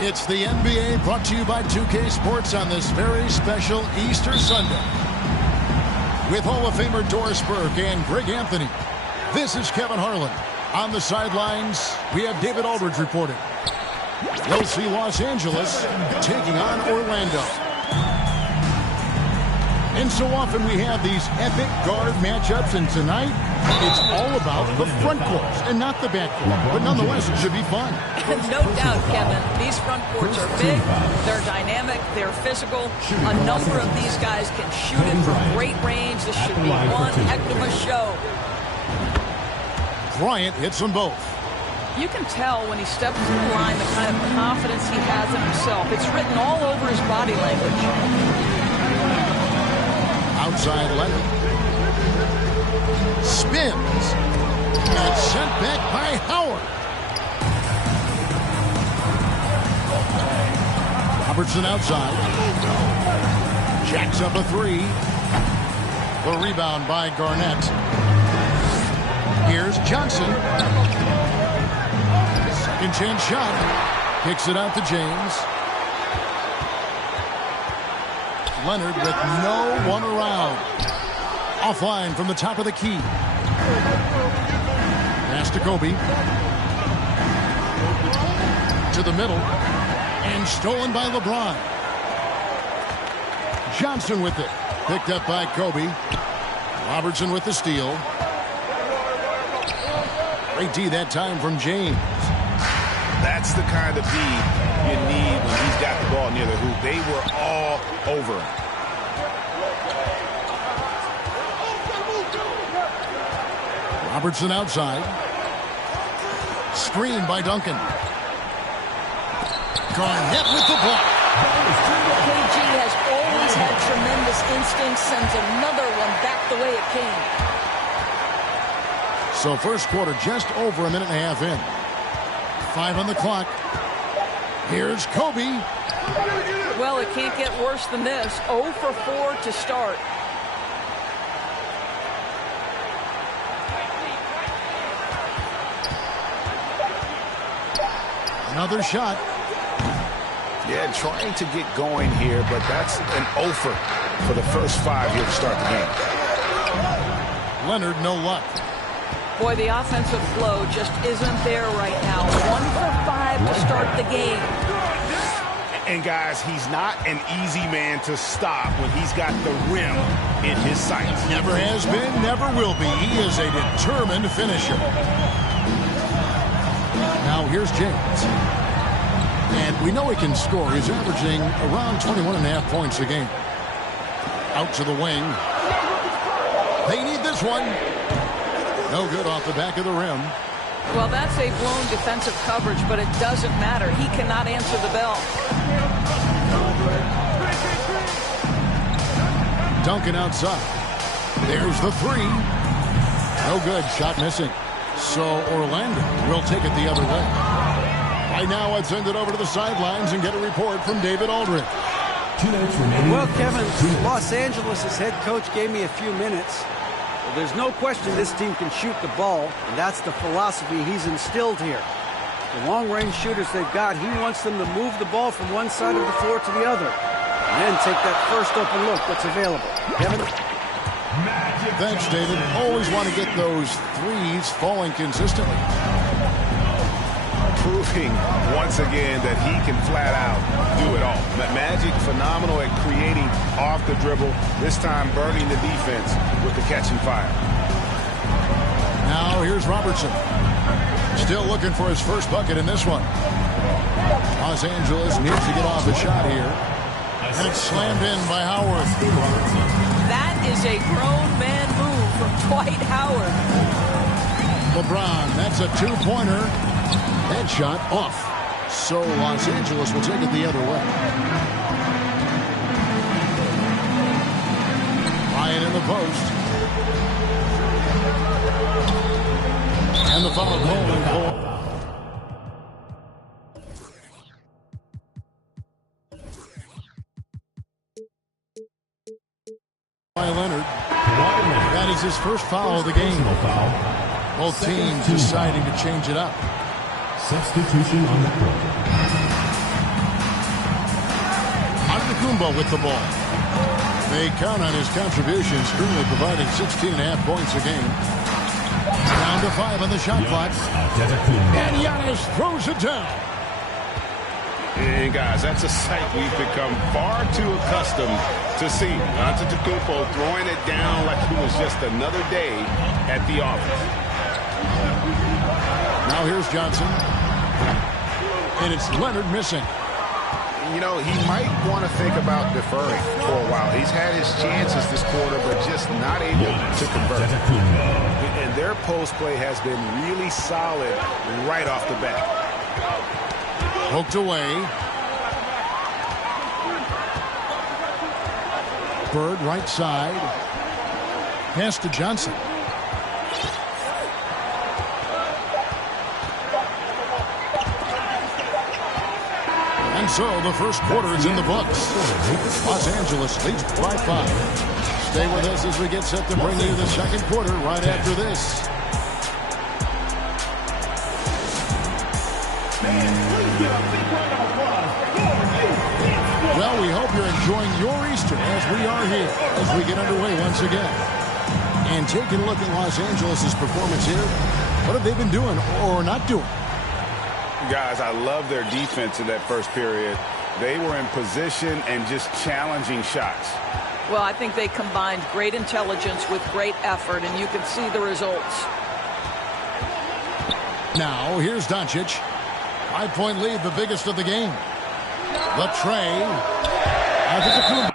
It's the NBA brought to you by 2K Sports on this very special Easter Sunday. With Hall of Famer Doris Burke and Greg Anthony, this is Kevin Harlan. On the sidelines, we have David Aldridge reporting. We'll see Los Angeles taking on Orlando. And so often we have these epic guard matchups, and tonight it's all about the front courts and not the back court. But nonetheless, it should be fun. No doubt, Kevin. These front courts are big, they're dynamic, they're physical. A number of these guys can shoot it from great range. This should be one heck of a show. Bryant hits them both. You can tell when he steps to the line the kind of confidence he has in himself. It's written all over his body language. Outside Leonard. Spins. And sent back by Howard. Robertson outside. Jacks up a three. The rebound by Garnett. Here's Johnson. Second chance shot. Kicks it out to James. Leonard with no one around. Offline from the top of the key. Pass to Kobe. To the middle. And stolen by LeBron. Johnson with it. Picked up by Kobe. Robertson with the steal. Great D that time from James. That's the kind of D you need when he's got the ball near the hoop. They were all over him. Robertson outside. Screen by Duncan. Garnett with the block. KG has always had tremendous instincts. Sends another one back the way it came. So first quarter just over a minute and a half in. 5 on the clock. Here's Kobe. Well, it can't get worse than this. 0 for 4 to start. Another shot. Yeah, trying to get going here, but that's an offer for the first 5 here to start the game. Leonard, no luck. Boy, the offensive flow just isn't there right now. 1 for 5 to start the game. And guys, he's not an easy man to stop when he's got the rim in his sights. Never has been, never will be. He is a determined finisher. Now here's James. And we know he can score. He's averaging around 21.5 points a game. Out to the wing. They need this one. No good off the back of the rim. Well, that's a blown defensive coverage, but it doesn't matter. He cannot answer the bell. Duncan outside. There's the three. No good. Shot missing. So Orlando will take it the other way. Right now, let's send it over to the sidelines and get a report from David Aldridge. Well, Kevin, Los Angeles' head coach gave me a few minutes. Well, there's no question this team can shoot the ball, and that's the philosophy he's instilled here. The long-range shooters they've got, he wants them to move the ball from one side of the floor to the other, and then take that first open look that's available. Kevin? Thanks, David. Always want to get those threes falling consistently. Proving once again that he can flat out do it all. Magic phenomenal at creating off the dribble, this time burning the defense with the catch and fire. Now here's Robertson. Still looking for his first bucket in this one. Los Angeles needs to get off a shot here. And it's slammed in by Howard. That is a grown man move from Dwight Howard. LeBron, that's a two-pointer. That shot off. So Los Angeles will take it the other way. Bryant in the post. And the foul called. By Leonard. That is his first foul of the game. Both teams deciding to change it up. Substitution on the court. Antetokounmpo with the ball. They count on his contributions, currently providing 16.5 points a game. Down to 5 on the shot clock. And Giannis throws it down. And guys, that's a sight we've become far too accustomed to seeing. Antetokounmpo throwing it down like it was just another day at the office. Now here's Johnson. And it's Leonard missing. You know, he might want to think about deferring for a while. He's had his chances this quarter, but just not able to convert. And their post play has been really solid right off the bat. Poked away. Bird right side. Pass to Johnson. And so the first quarter is in the books. Los Angeles leads by 5. Stay with us as we get set to bring you the second quarter right after this. Well, we hope you're enjoying your Easter as we are here as we get underway once again. And taking a look at Los Angeles' performance here, what have they been doing or not doing? Guys, I love their defense in that first period. They were in position and just challenging shots. Well, I think they combined great intelligence with great effort, and you can see the results. Now, here's Doncic. 5-point lead, the biggest of the game. The tray. Antetokounmpo.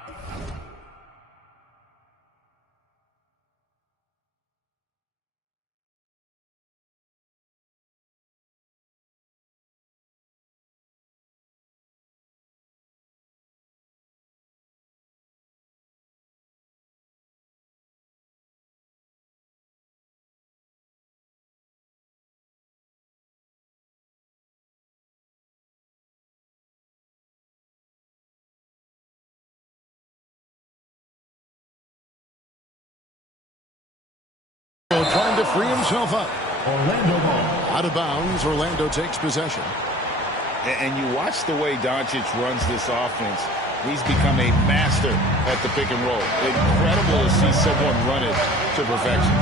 Trying to free himself up. Orlando ball. Out of bounds. Orlando takes possession. And you watch the way Doncic runs this offense. He's become a master at the pick and roll. Incredible to see someone run it to perfection.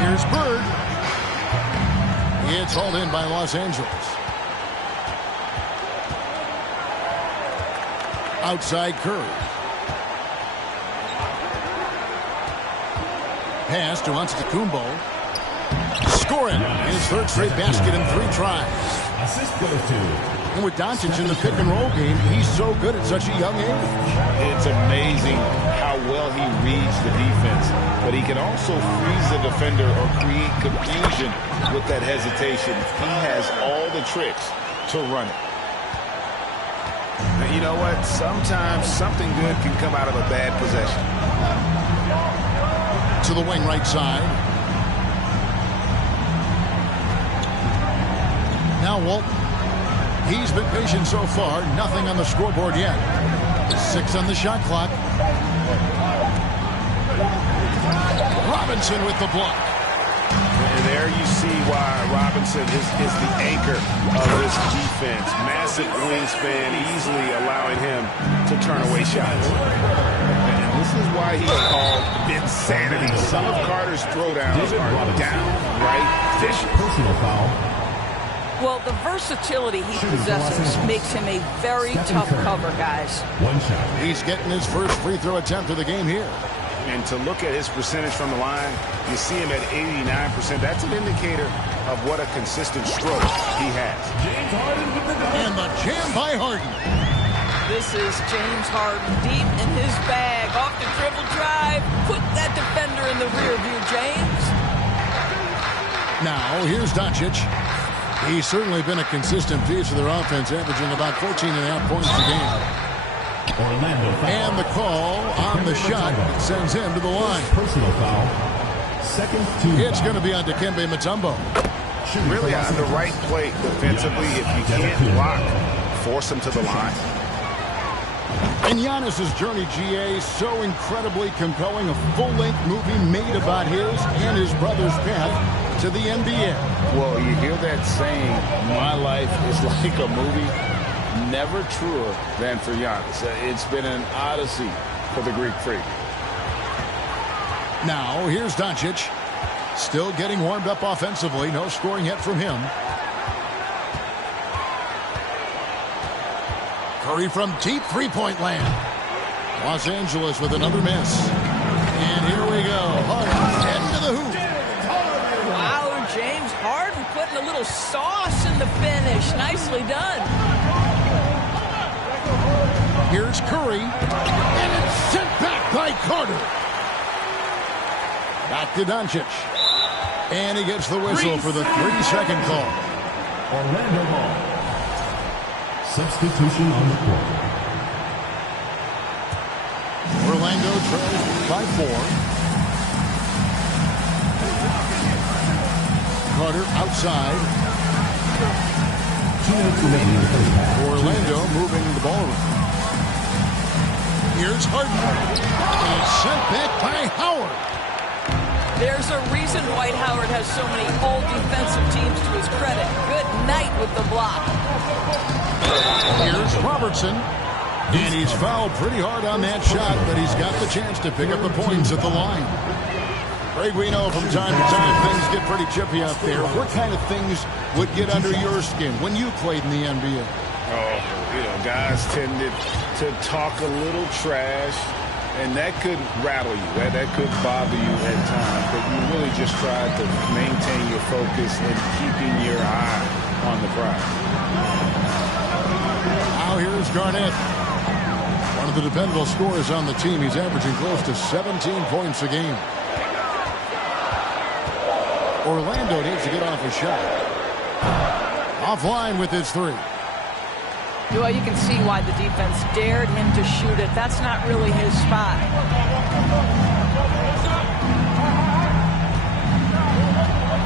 Here's Bird. It's hauled in by Los Angeles. Outside Curry. Pass to Antetokounmpo. Scoring his third straight basket in 3 tries. Assist goes to. And with Doncic in the pick and roll game, he's so good at such a young age. It's amazing how well he reads the defense, but he can also freeze the defender or create confusion with that hesitation. He has all the tricks to run it. And you know what? Sometimes something good can come out of a bad possession. To the wing right side. Now Walton. He's been patient so far. Nothing on the scoreboard yet. 6 on the shot clock. Robinson with the block. And there you see why Robinson is the anchor of this defense. Massive wingspan, easily allowing him to turn away shots. This is why he's called insanity. Some of Carter's throwdowns are downright vicious. Personal foul. Well, the versatility he possesses makes him a very tough cover, guys. One shot. He's getting his first free throw attempt of the game here. And to look at his percentage from the line, you see him at 89%. That's an indicator of what a consistent stroke he has. James Harden with the dunk. And the jam by Harden. This is James Harden deep in his bag. Off the dribble drive. Put that defender in the rear view, James. Now, here's Doncic. He's certainly been a consistent piece of their offense, averaging about 14.5 points a game. Orlando foul. And the call on the shot sends him to the line. Personal foul. Second team It's foul. going to be on Dikembe Mutombo. Really on the right plate defensively. If you can't block, force him to the line. And Giannis's journey, GA, so incredibly compelling. A full-length movie made about his and his brother's path to the NBA. Well, you hear that saying, my life is like a movie. never truer than for Giannis. It's been an odyssey for the Greek Freak. Now, here's Doncic. Still getting warmed up offensively. No scoring yet from him. Curry from deep three-point land. Los Angeles with another miss. And here we go. Harden into the hoop. Wow, James Harden putting a little sauce in the finish. Nicely done. Here's Curry. And it's sent back by Carter. Back to Doncic. And he gets the whistle for the 3-second call. Orlando ball. Substitution on the court. Orlando trails by 4. Carter outside. 2 minutes remaining in the first half. Orlando moving the ball around. Here's Harden. And sent back by Howard. There's a reason Dwight Howard has so many old defensive teams to his credit. Good night with the block. Here's Robertson. And he's fouled pretty hard on that shot, but he's got the chance to pick up the points at the line. Greg, we know from time to time things get pretty chippy out there. What kind of things would get under your skin when you played in the NBA? Oh, guys tended to talk a little trash. And that could rattle you. That could bother you at times. But you really just try to maintain your focus and keeping your eye on the prize. Now here's Garnett. One of the dependable scorers on the team. He's averaging close to 17 points a game. Orlando needs to get off a shot. Offline with his 3. Well, you can see why the defense dared him to shoot it. That's not really his spot.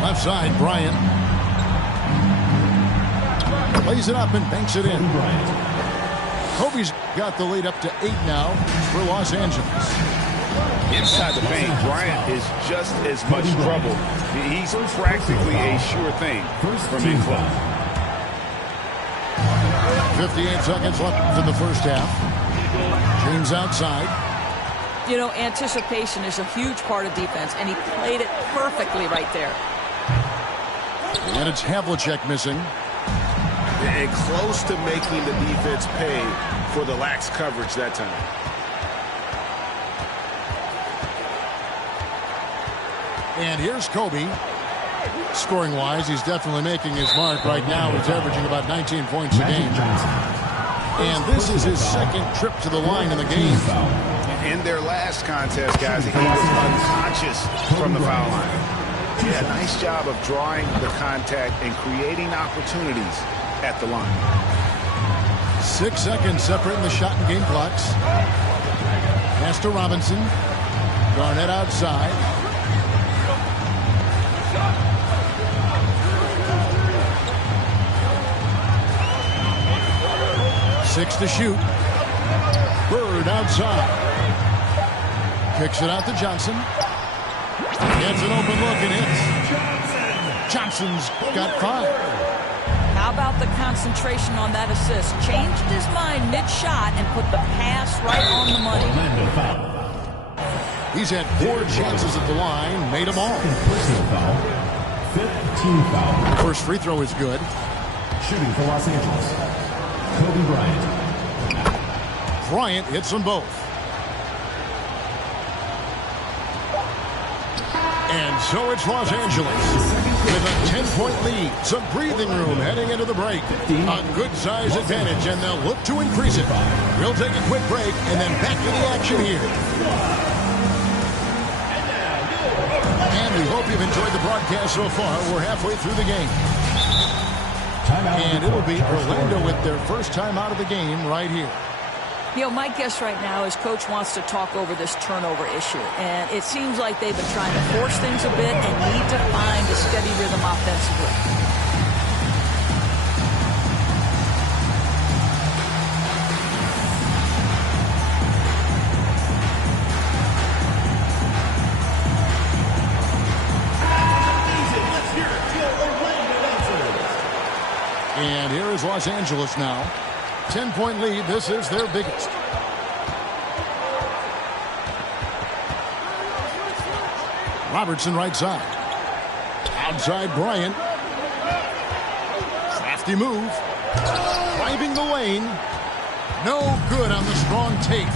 Left side, Bryant. Plays it up and banks it in. Kobe's got the lead up to 8 now for Los Angeles. Inside the paint, Bryant is just as much trouble. He's practically a sure thing from in close. 58 seconds left in the first half. James outside. You know, anticipation is a huge part of defense, and he played it perfectly right there. And it's Havlicek missing. And close to making the defense pay for the lax coverage that time. And here's Kobe. Scoring-wise, he's definitely making his mark right now. He's averaging about 19 points a game. And this is his second trip to the line in the game. In their last contest, guys, he was unconscious from the foul line. Yeah, nice job of drawing the contact and creating opportunities at the line. 6 seconds separating the shot and game clocks. Pass to Robinson. Garnett outside. Six to shoot. Bird outside. Kicks it out to Johnson. Gets an open look and hits. Johnson's got 5. How about the concentration on that assist? Changed his mind mid-shot and put the pass right on the money. He's had 4 chances at the line, made them all. Personal foul. 5th team foul. First free throw is good. Shooting for Los Angeles. Kobe Bryant. Bryant hits them both. And so it's Los Angeles with a 10-point lead. Some breathing room heading into the break. A good size advantage, and they'll look to increase it. We'll take a quick break and then back to the action here. And we hope you've enjoyed the broadcast so far. We're halfway through the game. And it'll be Orlando with their first time out of the game right here. You know, my guess right now is Coach wants to talk over this turnover issue. And it seems like they've been trying to force things a bit and need to find a steady rhythm offensively. And here is Los Angeles now. 10-point lead. This is their biggest. Robertson right side. Outside Bryant. Crafty move. Driving the lane. No good on the strong take.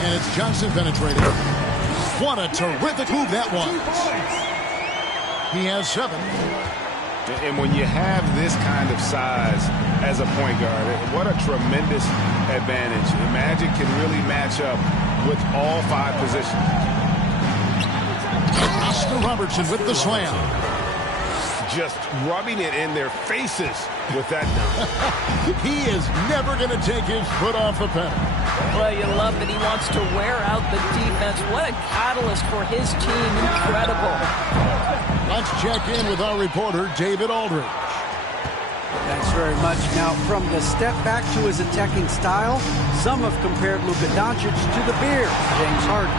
And it's Johnson penetrating. What a terrific move that was. He has 7. And when you have this kind of size as a point guard, what a tremendous advantage. The Magic can really match up with all 5 positions. Oscar Robertson with the slam. Just rubbing it in their faces with that dunk. He is never going to take his foot off the pedal. Well, you love that he wants to wear out the defense. What a catalyst for his team. Incredible. Let's check in with our reporter, David Aldridge. Thanks very much. Now, from the step back to his attacking style, some have compared Luka Doncic to the Bear, James Harden.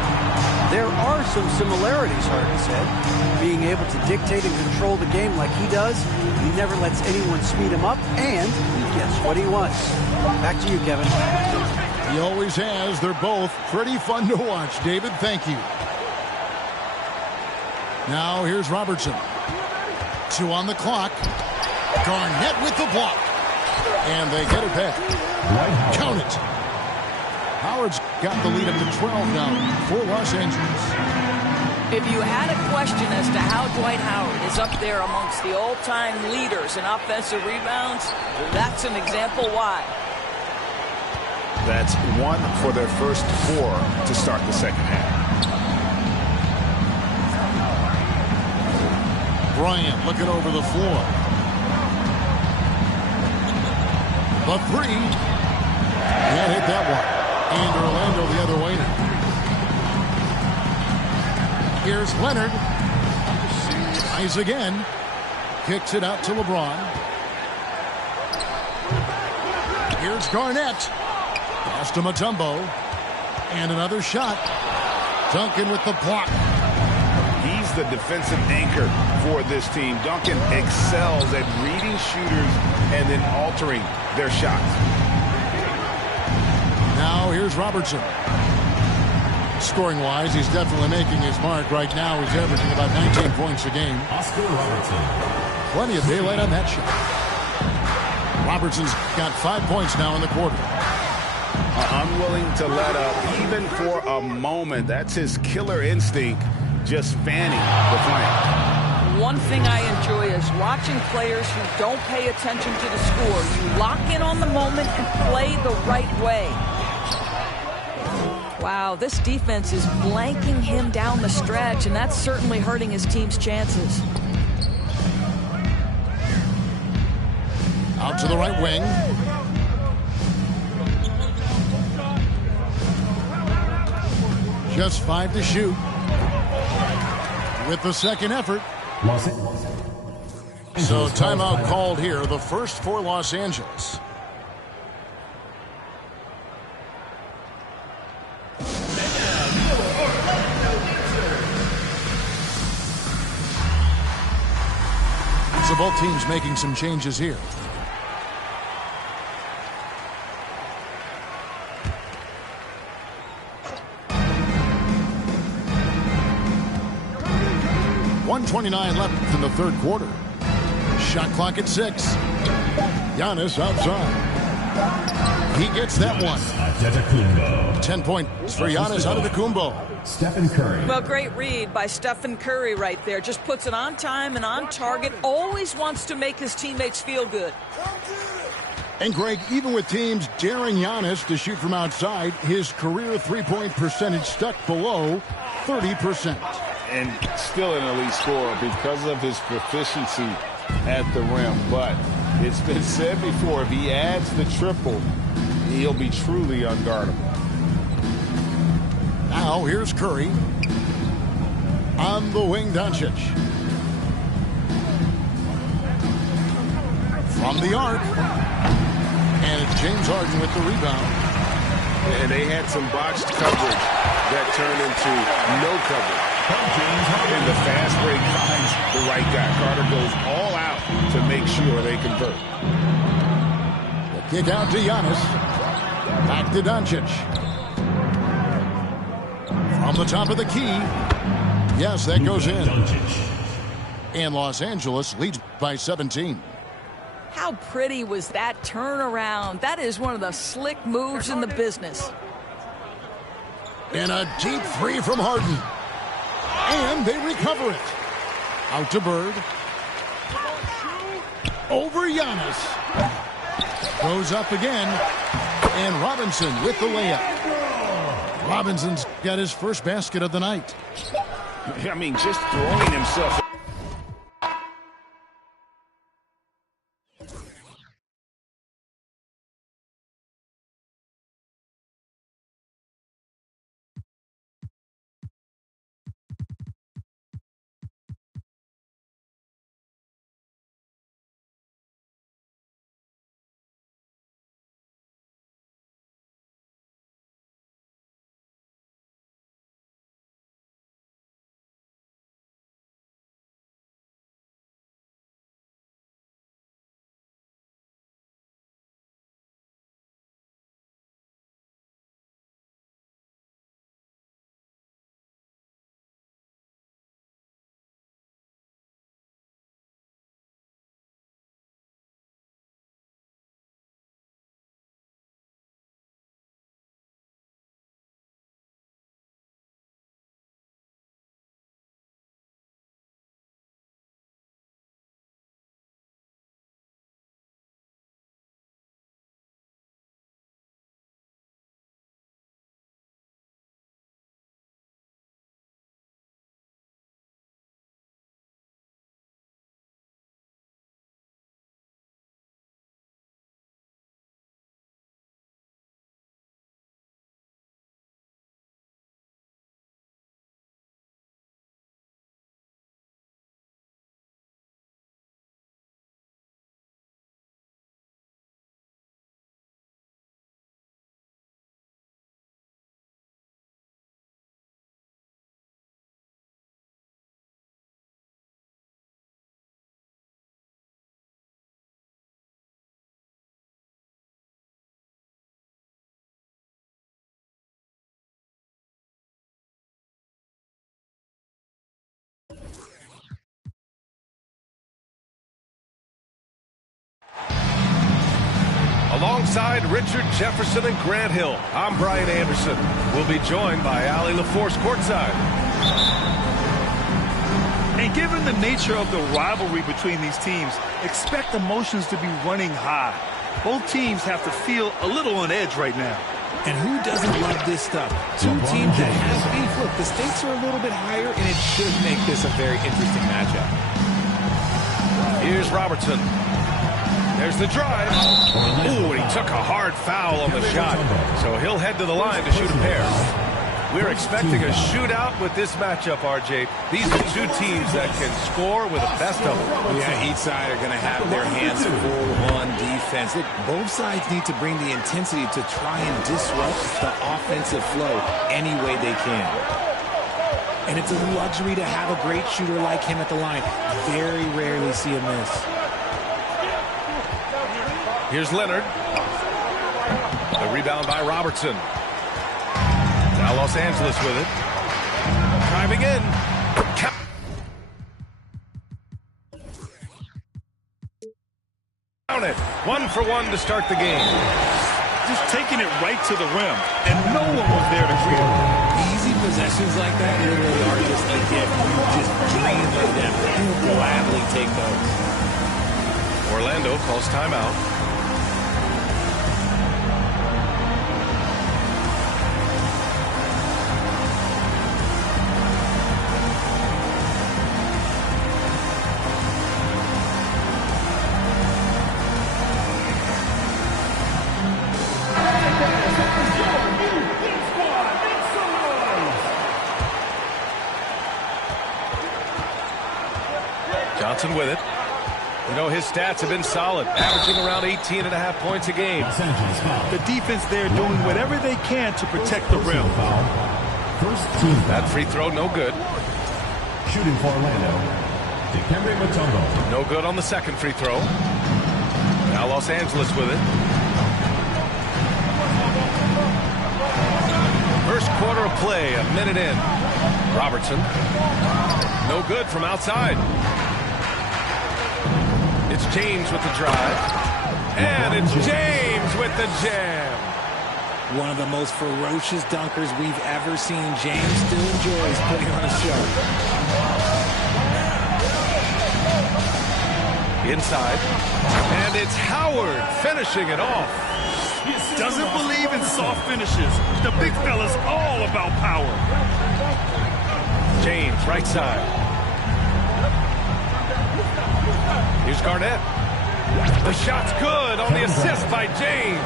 There are some similarities, Harden said. Being able to dictate and control the game like he does, he never lets anyone speed him up, and he gets what he wants. Back to you, Kevin. He always has. They're both pretty fun to watch. David, thank you. Now here's Robertson. 2 on the clock. Garnett with the block. And they get it back. Count it. Howard's got the lead up to 12 now for Los Angeles. If you had a question as to how Dwight Howard is up there amongst the all-time leaders in offensive rebounds, that's an example why. That's 1 for their first 4 to start the second half. Bryant looking over the floor. The 3. Can't hit that one. And Orlando the other way now. Here's Leonard. Tries again. Kicks it out to LeBron. Here's Garnett. Pass to Mutombo. And another shot. Duncan with the block. He's the defensive anchor for this team. Duncan excels at reading shooters and then altering their shots. Now here's Robertson. Scoring-wise, he's definitely making his mark. Right now, he's averaging about 19 points a game. Oscar Robertson. Plenty of daylight on that shot. Robertson's got 5 points now in the quarter. Unwilling to let up even for a moment. That's his killer instinct, just fanning the flame. One thing I enjoy is watching players who don't pay attention to the score. You lock in on the moment and play the right way. Wow, this defense is blanking him down the stretch, and that's certainly hurting his team's chances. Out to the right wing. Just 5 to shoot. With the second effort. So timeout called here, the first for Los Angeles. So both teams making some changes here. .129 left in the third quarter. Shot clock at 6. Giannis outside. He gets that one. 10 points for Giannis Antetokounmpo. Stephen Curry. Well, great read by Stephen Curry right there. Just puts it on time and on target. Always wants to make his teammates feel good. And Greg, even with teams daring Giannis to shoot from outside, his career three-point percentage stuck below 30%. And still an elite scorer because of his proficiency at the rim. But it's been said before, if he adds the triple, he'll be truly unguardable. Now here's Curry. On the wing, Doncic. From the arc. And it's James Harden with the rebound. And they had some botched coverage that turned into no coverage. And the fast break finds the right guy. Carter goes all out to make sure they convert. Kick out to Giannis. Back to Doncic. From the top of the key. Yes, that goes in. And Los Angeles leads by 17. How pretty was that turnaround? That is one of the slick moves in the business. And a deep three from Harden. And they recover it. Out to Bird. Over Giannis. Goes up again. And Robinson with the layup. Robinson's got his first basket of the night. I mean, just throwing himself. Alongside Richard Jefferson and Grant Hill, I'm Brian Anderson. We'll be joined by Allie LaForce courtside. And given the nature of the rivalry between these teams, expect emotions to be running high. Both teams have to feel a little on edge right now. And who doesn't love this stuff? Two teams that have beef. Look, the stakes are a little bit higher, and it should make this a very interesting matchup. Here's Robertson. There's the drive. Ooh, and he took a hard foul on the shot. So he'll head to the line to shoot a pair. We're expecting a shootout with this matchup, RJ. These are two teams that can score with the best of them. Yeah, each side are going to have their hands full on defense. Look, both sides need to bring the intensity to try and disrupt the offensive flow any way they can. And it's a luxury to have a great shooter like him at the line. Very rarely see a miss. Here's Leonard. The rebound by Robertson. Now Los Angeles with it. Driving in. Count it. 1 for 1 to start the game. Just taking it right to the rim, and no one was there to greet him. Easy possessions like that literally are just a gift. You just dream of them. You'll gladly take those. Orlando calls timeout. Johnson with it. You know, his stats have been solid, averaging around 18.5 points a game. The defense there doing whatever they can to protect the rim. That free throw, no good. Shooting for Orlando, Dikembe Mutombo. No good on the second free throw. Now Los Angeles with it. First quarter of play, a minute in. Robertson. No good from outside. It's James with the drive. And it's James with the jam. One of the most ferocious dunkers we've ever seen. James still enjoys putting on a show. Inside. And it's Howard finishing it off. Doesn't believe in soft finishes. The big fella's all about power. James, right side. Here's Garnett. The shot's good on the assist by James.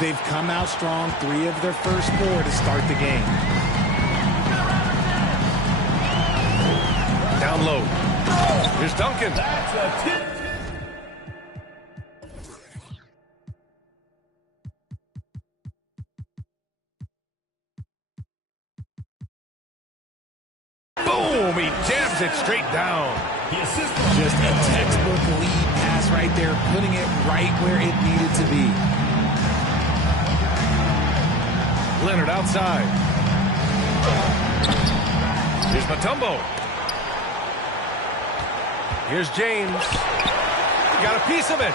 They've come out strong, 3 of their first 4 to start the game. Down low. Here's Duncan. Boom! He jams it straight down. Just a textbook lead pass right there, putting it right where it needed to be. Leonard outside. Here's Mutombo. Here's James. Got a piece of it.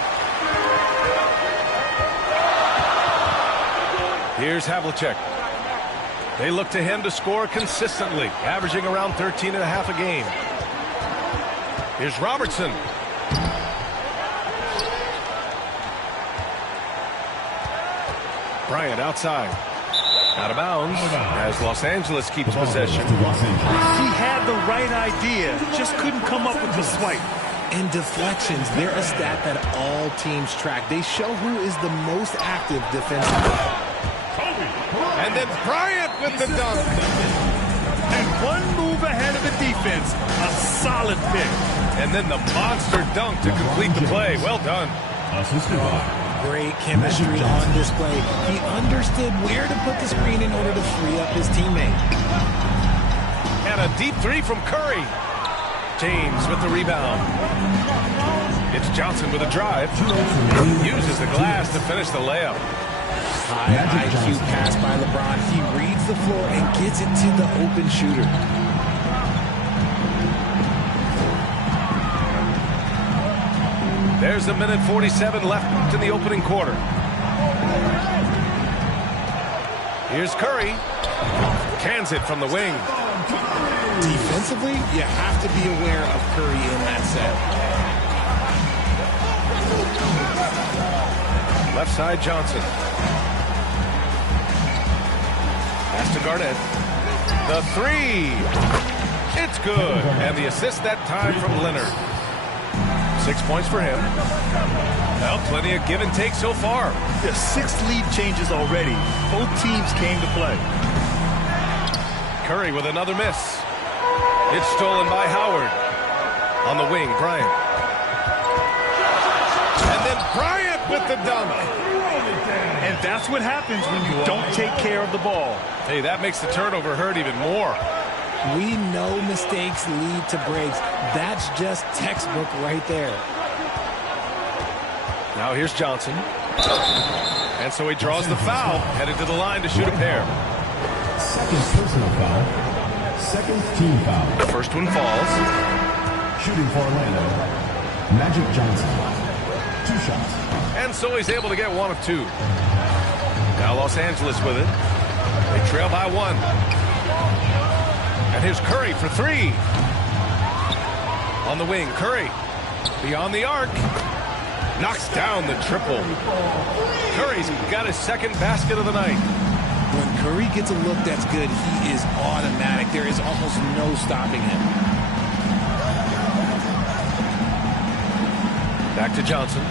Here's Havlicek. They look to him to score consistently, averaging around 13.5 a game. Here's Robertson. Bryant outside. Out of bounds as Los Angeles keeps possession. He had the right idea, just couldn't come up with the swipe. And deflections, they're a stat that all teams track. They show who is the most active defensively. And then Bryant with the dunk. And one move ahead of the defense, a solid pick. And then the monster dunk to complete the play. Well done. Great chemistry on display. He understood where to put the screen in order to free up his teammate. And a deep 3 from Curry. James with the rebound. It's Johnson with a drive. Uses the glass to finish the layup. High IQ pass by LeBron. He reads the floor and gets it to the open shooter. There's a minute 47 left in the opening quarter. Here's Curry. Cans it from the wing. Defensively, you have to be aware of Curry in that set. Left side, Johnson. Pass to Garnett. The 3. It's good. And the assist that time from Leonard. 6 points for him. Well, plenty of give and take so far. There's 6 lead changes already. Both teams came to play. Curry with another miss. It's stolen by Howard. On the wing, Bryant. And then Bryant with the dunk. And that's what happens when you don't take care of the ball. Hey, that makes the turnover hurt even more. We know mistakes lead to breaks. That's just textbook right there. Now here's Johnson. And so he draws the foul, headed to the line to shoot a pair. Second personal foul. Second team foul. The first one falls. Shooting for Orlando, Magic Johnson. 2 shots. And so he's able to get 1 of 2. Now Los Angeles with it. They trail by 1. And here's Curry for 3. On the wing, Curry. Beyond the arc. Knocks down the triple. Curry's got his second basket of the night. When Curry gets a look that's good, he is automatic. There is almost no stopping him. Back to Johnson.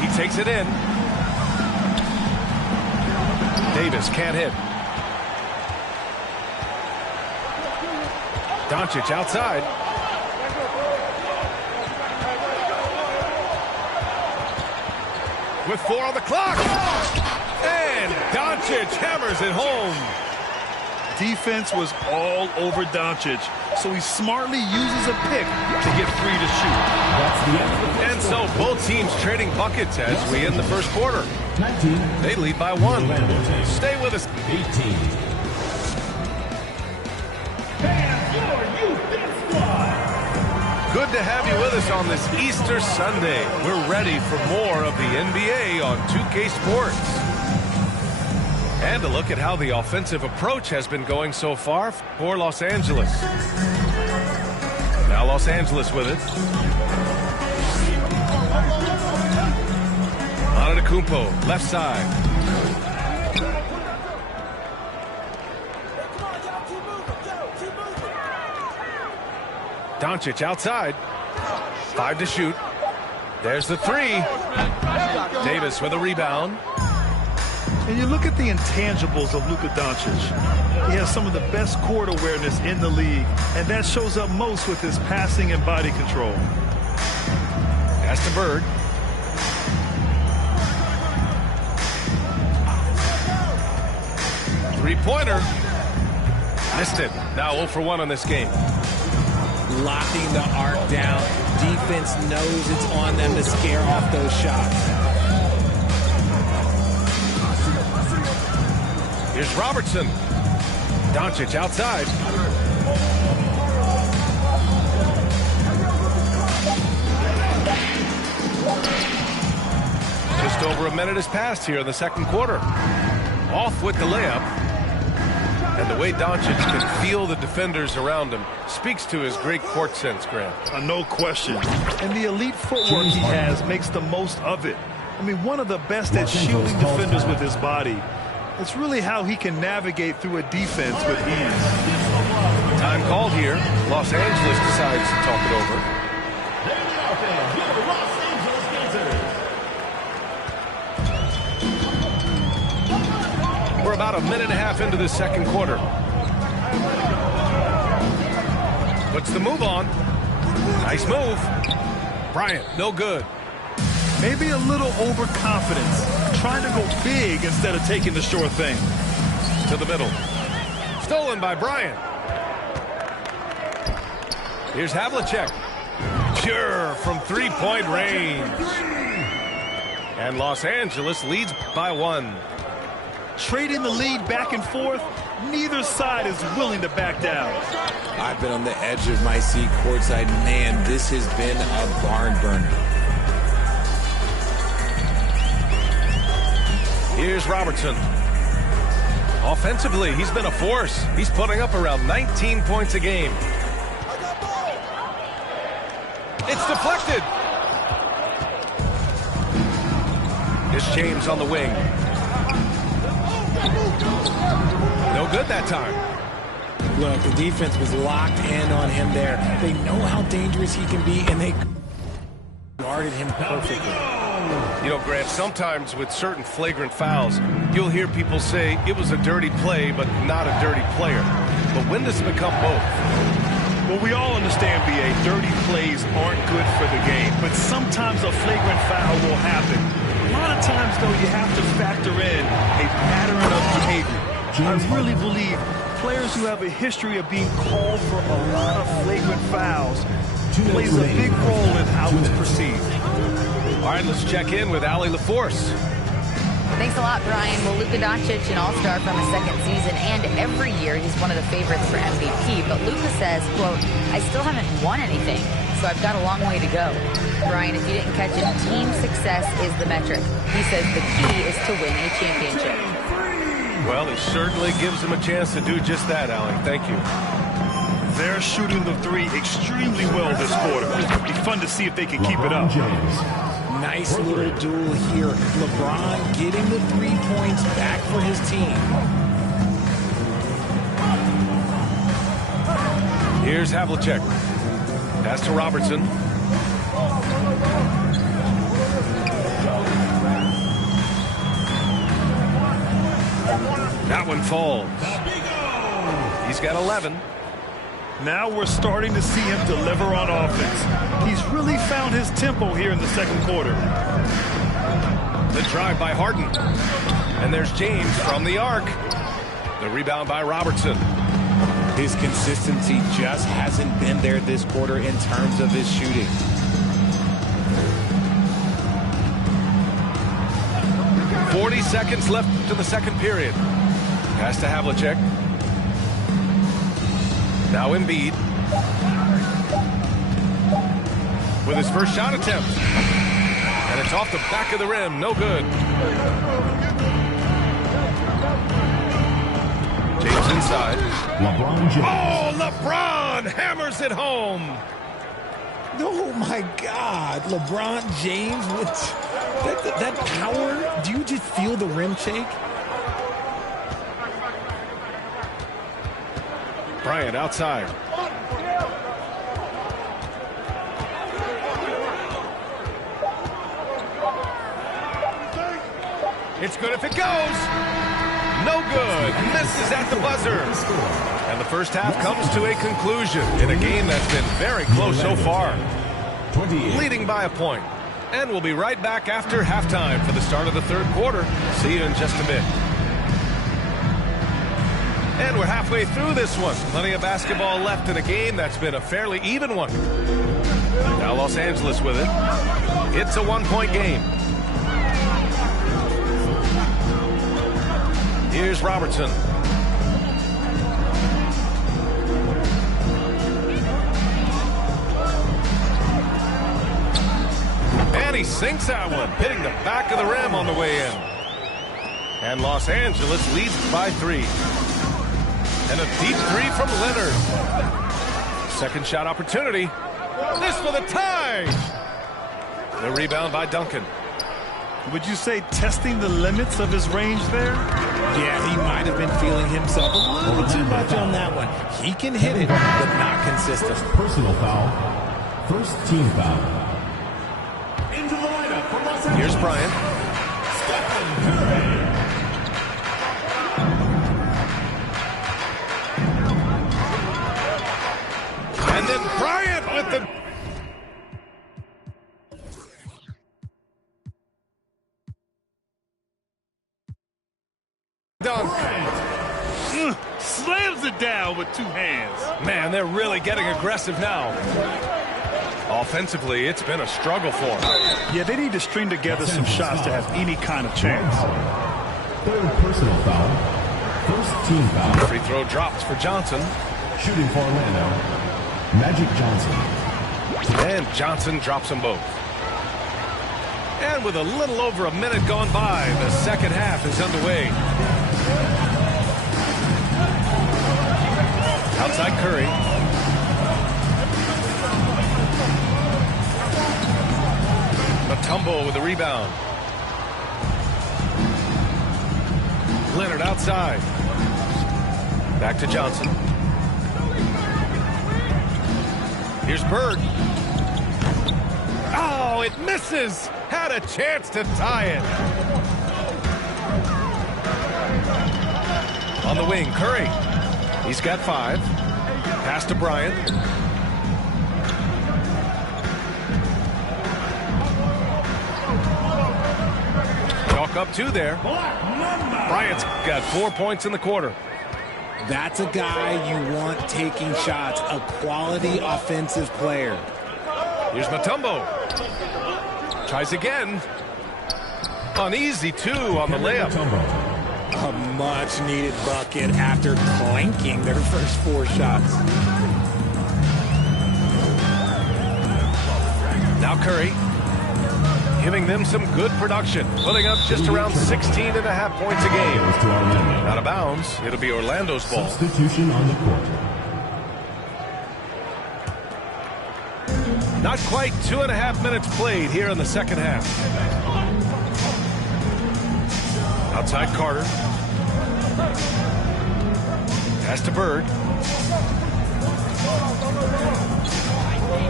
He takes it in. Davis can't hit. Doncic outside. With 4 on the clock. And Doncic hammers it home. Defense was all over Doncic. so he smartly uses a pick to get free to shoot. And so both teams trading buckets as we end the first quarter. They lead by 1. Stay with us. 18. Good to have you with us on this Easter Sunday. We're ready for more of the NBA on 2K Sports. And a look at how the offensive approach has been going so far for Los Angeles. Now Los Angeles with it. Antetokounmpo, left side. Doncic outside. 5 to shoot. There's the 3. Davis with a rebound. And you look at the intangibles of Luka Doncic. He has some of the best court awareness in the league, and that shows up most with his passing and body control. Pass to Bird. Three-pointer. Missed it. Now 0 for 1 on this game. Locking the arc down. Defense knows it's on them to scare off those shots. Here's Robertson. Doncic outside. Just over a minute has passed here in the second quarter. Off with the layup. And the way Doncic can feel the defenders around him speaks to his great court sense, Grant. No question. And the elite footwork he has makes the most of it. I mean, one of the best at shielding defenders with his body. It's really how he can navigate through a defense with ease. Time called here. Los Angeles decides to talk it over. We're about a minute and a half into the second quarter. Puts the move on. Nice move. Bryant, no good. Maybe a little overconfidence, trying to go big instead of taking the sure thing. To the middle. Stolen by Bryant. Here's Havlicek. Pure from three-point range. And Los Angeles leads by 1. Trading the lead back and forth, neither side is willing to back down. I've been on the edge of my seat courtside. Man, this has been a barn burner. Here's Robertson. Offensively, he's been a force. He's putting up around 19 points a game. It's deflected. Here's James on the wing. No good that time. Look, the defense was locked in on him there. They know how dangerous he can be, and they guarded him perfectly. You know, Grant, sometimes with certain flagrant fouls, you'll hear people say it was a dirty play, but not a dirty player. But when does it become both? Well, we all understand, B.A., dirty plays aren't good for the game, but sometimes a flagrant foul will happen. A lot of times, though, you have to factor in a pattern of behavior. I really believe players who have a history of being called for a lot of flagrant fouls plays a big role in how it's perceived. All right, let's check in with Allie LaForce. Thanks a lot, Brian. Well, Luka Doncic, an all-star from his second season, and every year he's one of the favorites for MVP. But Luka says, quote, I still haven't won anything, so I've got a long way to go. Brian, if you didn't catch it, team success is the metric. He says the key is to win a championship. Well, he certainly gives him a chance to do just that, Allie. Thank you. They're shooting the three extremely well this quarter. It'll be fun to see if they can keep it up. Nice little duel here. LeBron getting the 3 points back for his team. Here's Havlicek. Pass to Robertson. That one falls. He's got 11. Now we're starting to see him deliver on offense. He's really found his tempo here in the second quarter. The drive by Harden. And there's James from the arc. The rebound by Robertson. His consistency just hasn't been there this quarter in terms of his shooting. .40 seconds left in the second period. Pass to Havlicek. Now Embiid. With his first shot attempt. And it's off the back of the rim. No good. James inside. LeBron James. Oh, LeBron hammers it home. Oh, my God. LeBron James with that power. Do you just feel the rim shake? Bryant outside. It's good if it goes. No good. Misses at the buzzer. And the first half comes to a conclusion in a game that's been very close so far. Leading by a point. And we'll be right back after halftime for the start of the third quarter. See you in just a bit. And we're halfway through this one. Plenty of basketball left in a game that's been a fairly even one. Now Los Angeles with it. It's a one-point game. Here's Robertson. And he sinks that one, hitting the back of the rim on the way in. And Los Angeles leads by 3. And a deep 3 from Leonard. Second shot opportunity. This for the tie. The rebound by Duncan. Would you say testing the limits of his range there? Yeah, he might have been feeling himself a little too much on that one. He can hit it, but not consistent. Personal foul. First team foul. Into the lineup for Los Angeles. Here's Bryant. Stephen Curry. And then Bryant with the... dunk. Slams it down with 2 hands. Man, they're really getting aggressive now. Offensively, it's been a struggle for them. Yeah, they need to string together some shots to have any kind of chance. Third personal foul. First team foul. Free throw drops for Johnson. Shooting for Orlando. Magic Johnson. And Johnson drops them both. And with a little over a minute gone by, the second half is underway. Outside Curry. Mutombo with the rebound. Leonard outside. Back to Johnson. Here's Bird. Oh, it misses. Had a chance to tie it. On the wing, Curry. He's got 5. Pass to Bryant. Chalk up 2 there. Bryant's got 4 points in the quarter. That's a guy you want taking shots, a quality offensive player. Here's Mutombo. Tries again. Uneasy, 2 on the layup. A much-needed bucket after clanking their first 4 shots. Now Curry. Giving them some good production. Putting up just around 16.5 points a game. Out of bounds. It'll be Orlando's ball. Substitution on the court. Not quite 2.5 minutes played here in the second half. Outside Carter. Pass to Bird.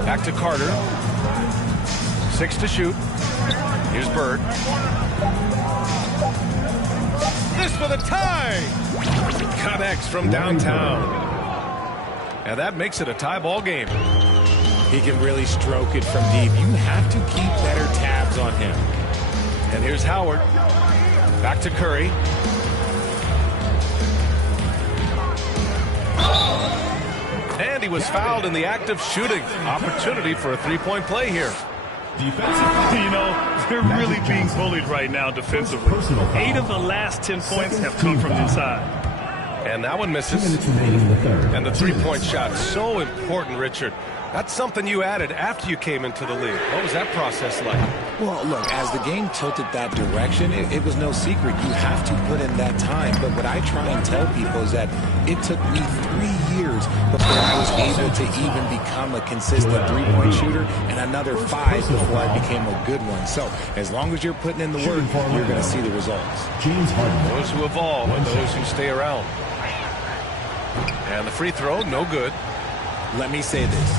Back to Carter. 6 to shoot. Here's Bird. This for the tie. Connects from downtown. And that makes it a tie ball game. He can really stroke it from deep. You have to keep better tabs on him. And here's Howard. Back to Curry. And he was fouled in the act of shooting. Opportunity for a three-point play here. You know, they're really being bullied right now defensively. 8 of the last 10 points have come from inside. And that one misses. And the three-point shot, so important, Richard. That's something you added after you came into the league. What was that process like? Well, look, as the game tilted that direction, it was no secret. You have to put in that time. But what I try and tell people is that it took me 3 years before I was able to even become a consistent three-point shooter, and another 5 before I became a good one. So as long as you're putting in the work, you're going to see the results. Those who evolve and those who stay around. And the free throw, no good. Let me say this.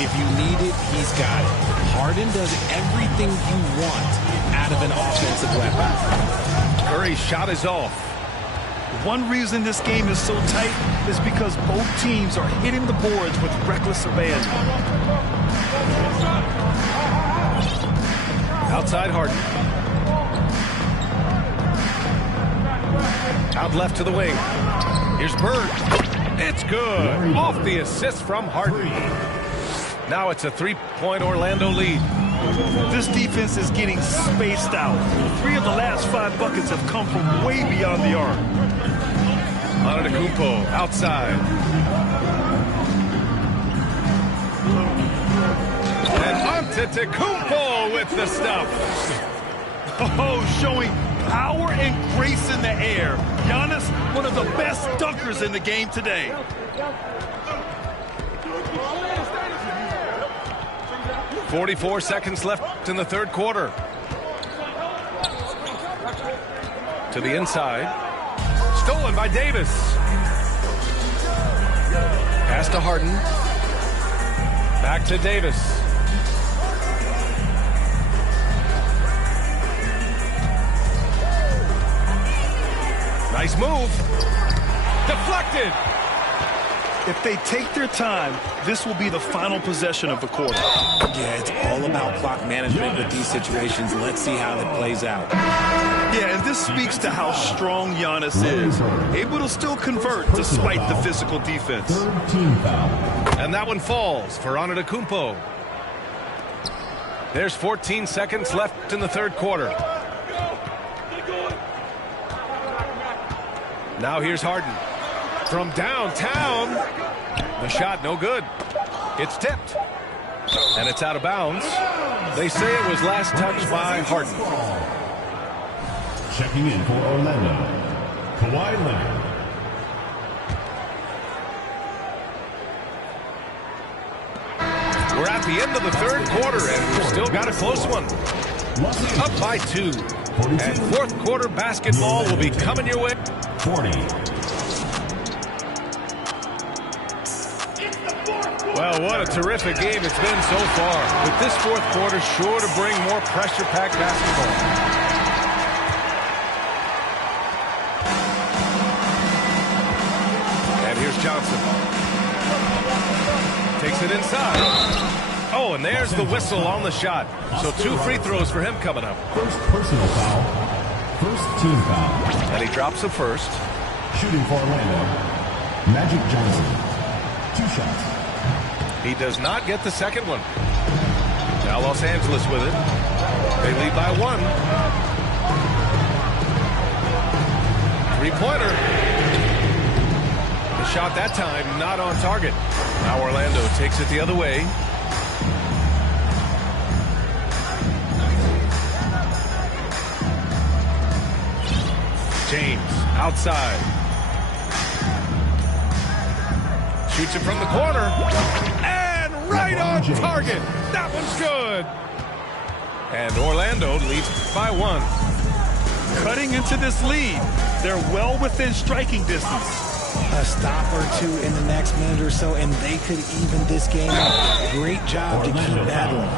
If you need it, he's got it. Harden does everything you want out of an offensive weapon. Curry's shot is off. One reason this game is so tight is because both teams are hitting the boards with reckless abandon. Outside Harden. Out left to the wing. Here's Bird. It's good. Off the assist from Harden. Now it's a three-point Orlando lead. This defense is getting spaced out. 3 of the last 5 buckets have come from way beyond the arc. Antetokounmpo outside. And Antetokounmpo with the stuff. Oh, showing power and grace in the air. Giannis, one of the best dunkers in the game today. .44 seconds left in the third quarter. To the inside. Stolen by Davis. Pass to Harden. Back to Davis. Nice move. Deflected. If they take their time, this will be the final possession of the quarter. Yeah, it's all about clock management with these situations. Let's see how it plays out. Yeah, and this speaks to how strong Giannis is. Able to still convert despite the physical defense. And that one falls for Antetokounmpo. There's 14 seconds left in the third quarter. Now here's Harden. From downtown, the shot no good. It's tipped. And it's out of bounds. They say it was last touched by Harden. Checking in for Orlando, Kawhi Leonard. We're at the end of the third quarter, and we've still got a close one. Up by 2. And fourth quarter basketball will be coming your way. 40. Well, what a terrific game it's been so far. With this fourth quarter sure to bring more pressure-packed basketball. And here's Johnson. Takes it inside. Oh, and there's the whistle on the shot. So 2 free throws for him coming up. First personal foul. First team foul. And he drops the first. Shooting for Orlando, Magic Johnson. 2 shots. He does not get the second one. Now Los Angeles with it. They lead by 1. Three-pointer. The shot that time not on target. Now Orlando takes it the other way. James outside. Shoots it from the corner. And right on target. That one's good. And Orlando leads by 1. Cutting into this lead. They're well within striking distance. A stop or 2 in the next minute or so, and they could even this game up. Great job to keep battling.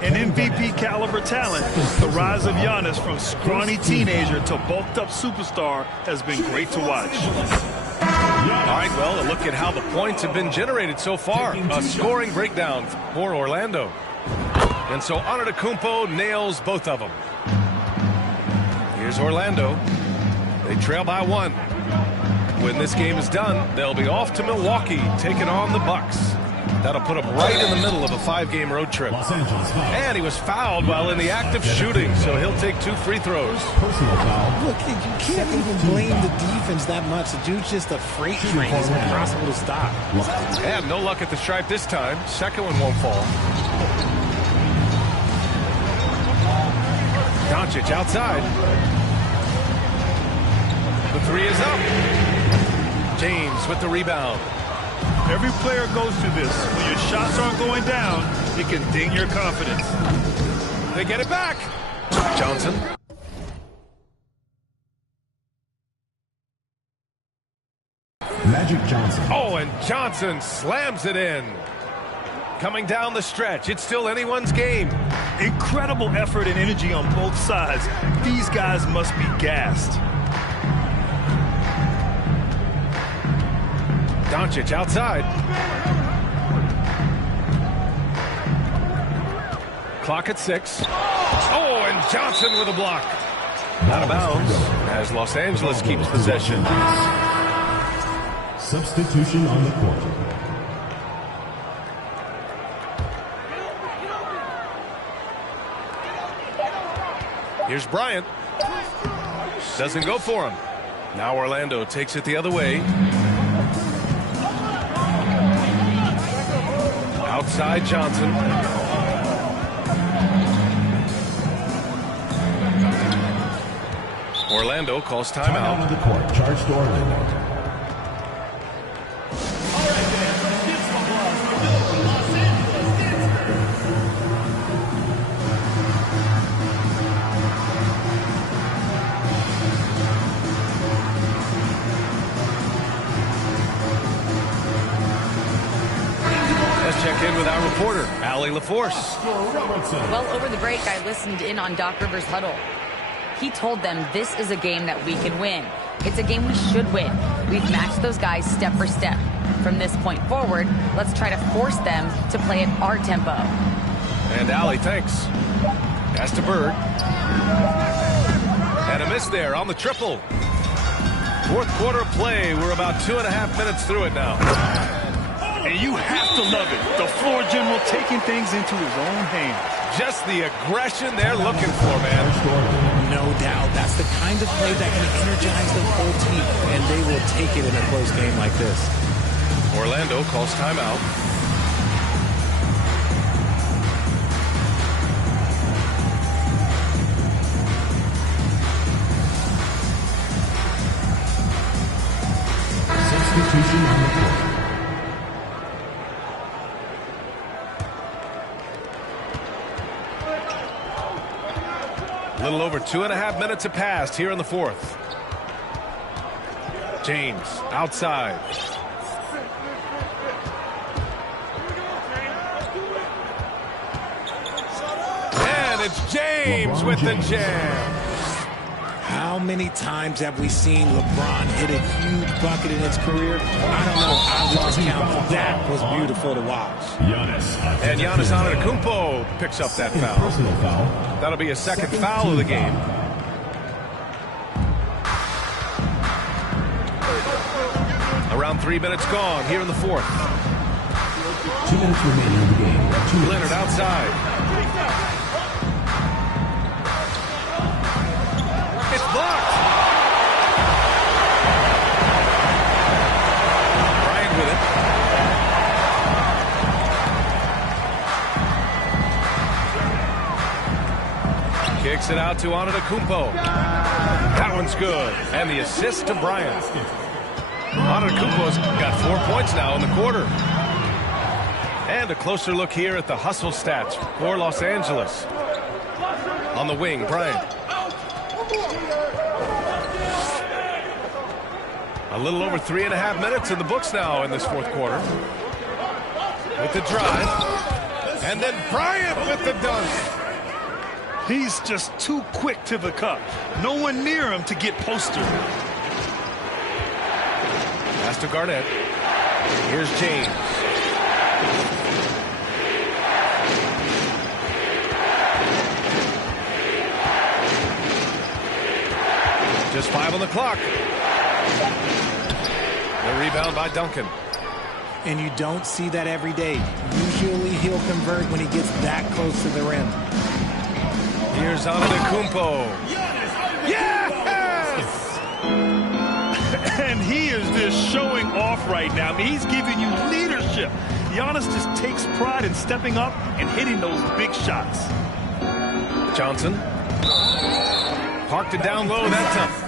An MVP caliber talent, the rise of Giannis from scrawny teenager to bulked up superstar has been great to watch. All right, well, a look at how the points have been generated so far. A scoring breakdown for Orlando. And so Antetokounmpo nails both of them. Here's Orlando. They trail by 1. When this game is done, they'll be off to Milwaukee, taking on the Bucks. That'll put him right in the middle of a 5-game road trip. Los Angeles foul. And he was fouled while in the act of shooting, so he'll take 2 free throws. Personal foul. Look, you can't even blame the defense that much. The dude's just a freight train. It's impossible to stop. And no luck at the stripe this time. Second one won't fall. Doncic outside. The 3 is up. James with the rebound. Every player goes through this. When your shots aren't going down, it can ding your confidence. They get it back. Johnson. Magic Johnson. Oh, and Johnson slams it in. Coming down the stretch, it's still anyone's game. Incredible effort and energy on both sides. These guys must be gassed. Doncic outside. Clock at 6. Oh, and Johnson with a block. Out of bounds as Los Angeles keeps possession. Substitution on the court. Here's Bryant. Doesn't go for him. Now Orlando takes it the other way. Outside Johnson. Orlando calls timeout. Timeout on the court. Charge to Orlando. Check in with our reporter, Allie LaForce. Well, over the break, I listened in on Doc Rivers' huddle. He told them this is a game that we can win. It's a game we should win. We've matched those guys step for step. From this point forward, let's try to force them to play at our tempo. And Allie, thanks. Pass to Bird. And a miss there on the triple. Fourth quarter play. We're about 2.5 minutes through it now. And you have to love it. The floor general taking things into his own hands. Just the aggression they're looking for, man. No doubt. That's the kind of play that can energize the whole team, and they will take it in a close game like this. Orlando calls timeout. Substitution on the court. A little over 2.5 minutes have passed here in the fourth. James outside. And it's James with the jam. How many times have we seen LeBron hit a huge bucket in his career? I don't know. I've lost count, but that was beautiful to watch. And Giannis Antetokounmpo picks up that foul. Personal foul. That'll be a second foul of the game. Around 3 minutes gone here in the fourth. 2 minutes remaining in the game. 2 minutes. Leonard outside. It's blocked. Bryant with it. Kicks it out to Antetokounmpo. That one's good. And the assist to Bryant. Antetokounmpo's got 4 points now in the quarter. And a closer look here at the hustle stats for Los Angeles. On the wing, Bryant. A little over 3.5 minutes in the books now in this fourth quarter. With the drive. And then Bryant with the dunk. He's just too quick to the cup. No one near him to get posted. Pass to Garnett. Here's James. Just 5 on the clock. The rebound by Duncan. And you don't see that every day. Usually he'll convert when he gets that close to the rim. Here's Antetokounmpo. Yes! And he is just showing off right now. I mean, he's giving you leadership. Giannis just takes pride in stepping up and hitting those big shots. Johnson. Parked it down low that time.